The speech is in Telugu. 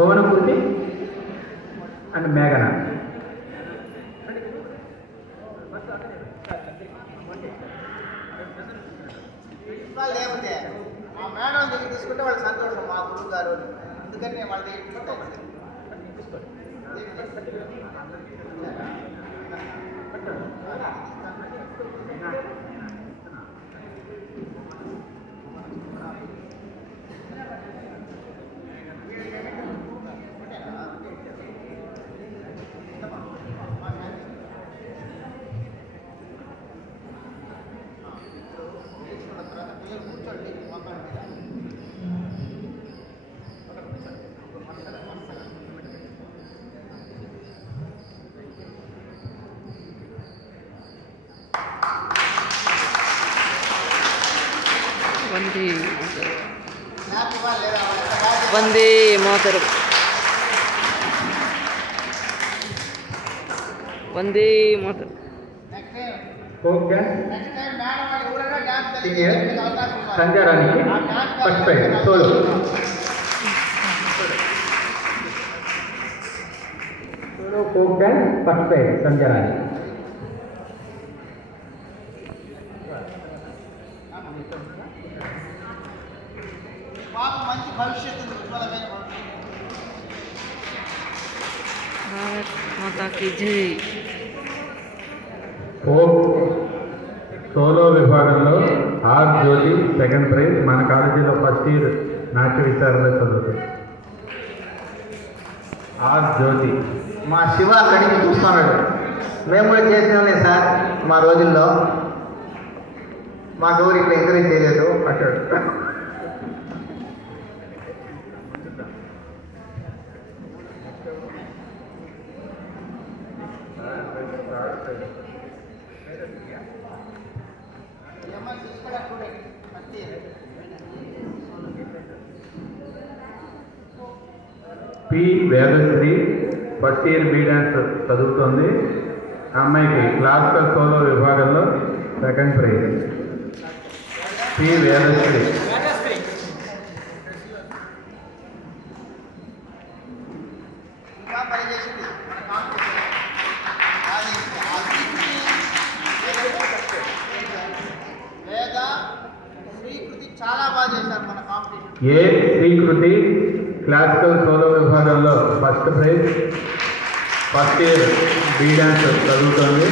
భువనకృతి అండ్ మేఘన. లేకపోతే ఆ మేడం దగ్గర తీసుకుంటే వాళ్ళకి సంతోషం, మా గురువు గారు, అందుకని వాళ్ళ దగ్గర వందే మాతరం, వందే మాతరం. సంధ్యారానికి first prize solo. Solo folk dance first prize Sandhyarani. మంచి భవిష్యత్తు, ఉజ్వలమైన భారత్ మాతా కీ జై. ఫోక్ సోలో విభాగంలో ఆర్ జ్యోతి సెకండ్ ప్రైజ్. మన కాలేజీలో ఫస్ట్ ఇయర్ నాట్య విచారణలో చదువుతుంది. ఆర్ జ్యోతి. మా శివ అక్కడికి చూస్తున్నాడు. మేము కూడా చేసినామే సార్ మా రోజుల్లో, మాకు ఎవరు ఇక్కడ ఎంకరేజ్ చేయలేదు అట్టాడు. P Vedasri first year B dance చదువుతోంది. ఆ అమ్మాయికి క్లాసికల్ సోలో విభాగంలో సెకండ్ ప్రైజ్. పి వేదశ్రీ. చాలా బాగా చేశారు మన competition. A Srikruthi classical solo విభాగంలో first prize. First year B dance చదువుతోంది.